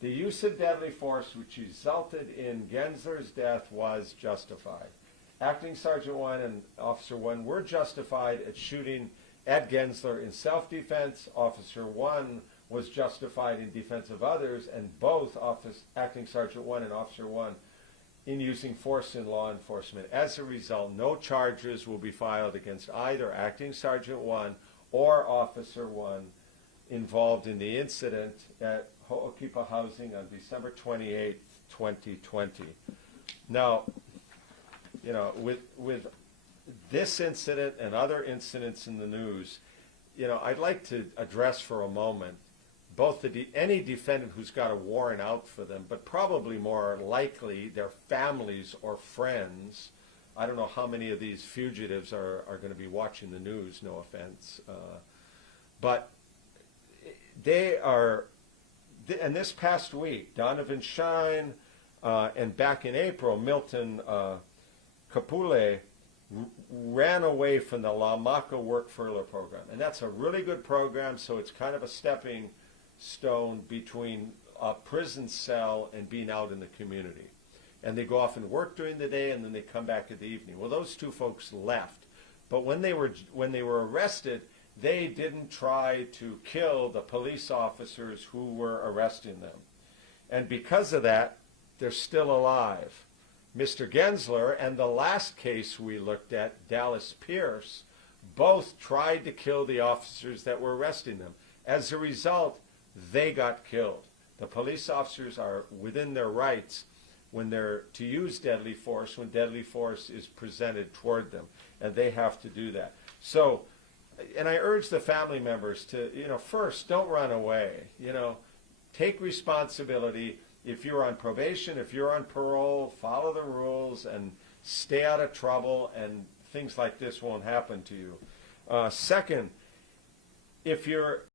The use of deadly force which resulted in Gensler's death was justified. Acting Sergeant 1 and Officer 1 were justified at shooting at Gensler in self-defense. Officer 1 was justified in defense of others, and both Acting Sergeant 1 and Officer 1 in using force in law enforcement. As a result, no charges will be filed against either Acting Sergeant 1 or Officer 1 involved in the incident at Ho'okipa Housing on December 28, 2020. Now, you know, with this incident and other incidents in the news, you know, I'd like to address for a moment both any defendant who's got a warrant out for them, but probably more likely their families or friends. I don't know how many of these fugitives are going to be watching the news, no offense. But they are, and this past week, Donovan Shine, and back in April, Milton Kapule ran away from the La Maca work furlough program. And that's a really good program, so it's kind of a stepping stone between a prison cell and being out in the community. And they go off and work during the day, and then they come back in the evening. Well, those two folks left. But when they were arrested, they didn't try to kill the police officers who were arresting them. And because of that, they're still alive. Mr. Gensler and the last case we looked at, Dallas Pierce, both tried to kill the officers that were arresting them. As a result, they got killed. The police officers are within their rights when they're to use deadly force, when deadly force is presented toward them, and they have to do that. So, and I urge the family members to, you know, first, don't run away. You know, take responsibility. If you're on probation, if you're on parole, follow the rules and stay out of trouble, and things like this won't happen to you. Second, if you're